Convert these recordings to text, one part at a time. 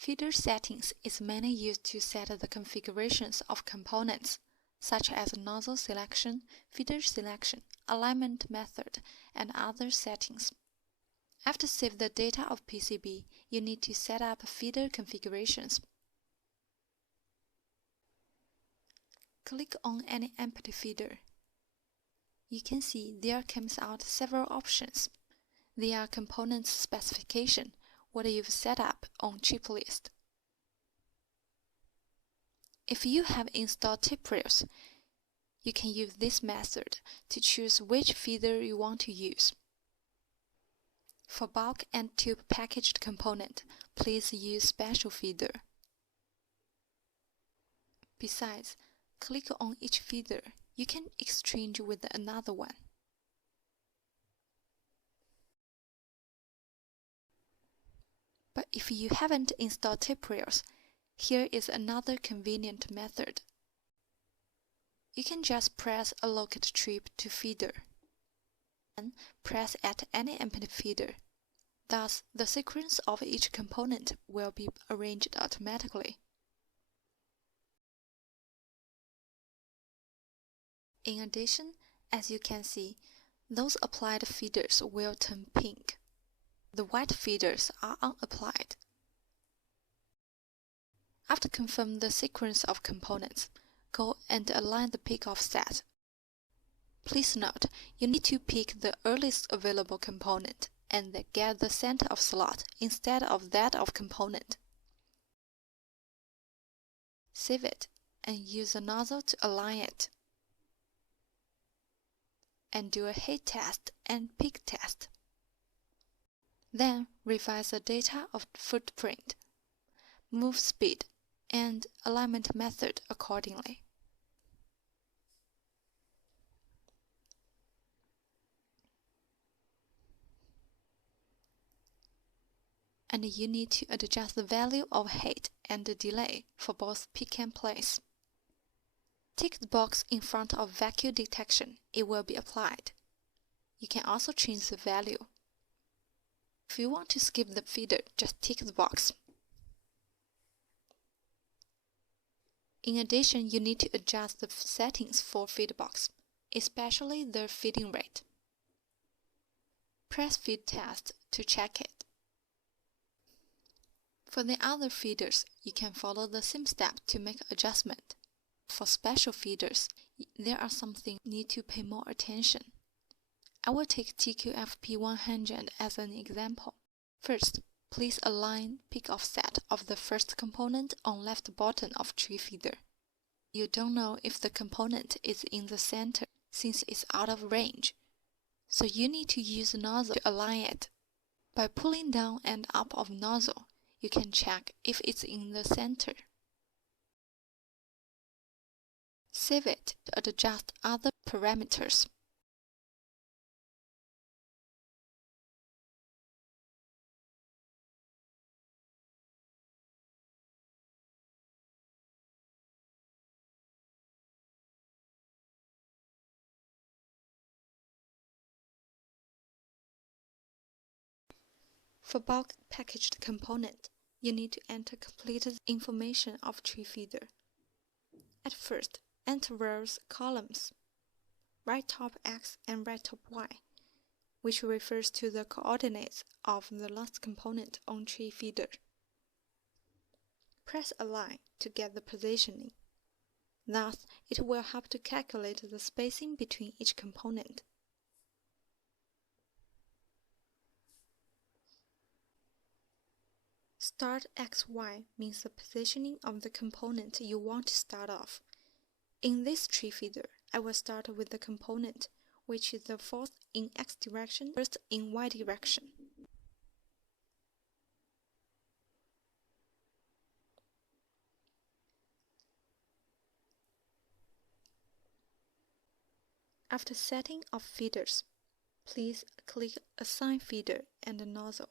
Feeder settings is mainly used to set the configurations of components, such as nozzle selection, feeder selection, alignment method, and other settings. After save the data of PCB, you need to set up feeder configurations. Click on any empty feeder. You can see there comes out several options. They are components specification, what you've set up on chip list. If you have installed tip rails, you can use this method to choose which feeder you want to use. For bulk and tube packaged component, please use special feeder. Besides, click on each feeder. You can exchange with another one. But if you haven't installed tip rails, here is another convenient method. You can just press allocate trip to feeder, and press at any empty feeder. Thus, the sequence of each component will be arranged automatically. In addition, as you can see, those applied feeders will turn pink. The white feeders are unapplied. After confirming the sequence of components, go and align the pick offset. Please note, you need to pick the earliest available component and get the center of slot instead of that of component. Save it and use a nozzle to align it. And do a heat test and pick test. Then revise the data of footprint, move speed, and alignment method accordingly. And you need to adjust the value of heat and the delay for both pick and place. Tick the box in front of vacuum detection, it will be applied. You can also change the value. If you want to skip the feeder, just tick the box. In addition, you need to adjust the settings for feed box, especially the feeding rate. Press feed test to check it. For the other feeders, you can follow the same step to make adjustment. For special feeders, there are some things you need to pay more attention. I will take TQFP100 as an example. First, please align pick offset of the first component on left bottom of tree feeder. You don't know if the component is in the center since it's out of range, so you need to use a nozzle to align it. By pulling down and up of nozzle, you can check if it's in the center. Save it to adjust other parameters. For bulk packaged component, you need to enter completed information of tree feeder. At first, enter rows columns, right top X and right top Y, which refers to the coordinates of the last component on tree feeder. Press Align to get the positioning. Thus, it will help to calculate the spacing between each component. Start XY means the positioning of the component you want to start off. In this tree feeder, I will start with the component which is the fourth in X direction, first in Y direction. After setting of feeders, please click Assign Feeder and Nozzle.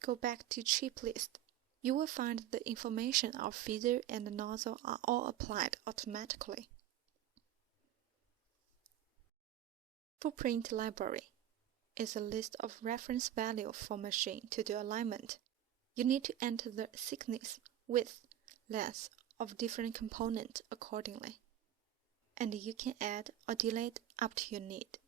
Go back to chip list. You will find the information of feeder and nozzle are all applied automatically. Footprint library is a list of reference values for machine to do alignment. You need to enter the thickness, width, length of different components accordingly, and you can add or delete up to your need.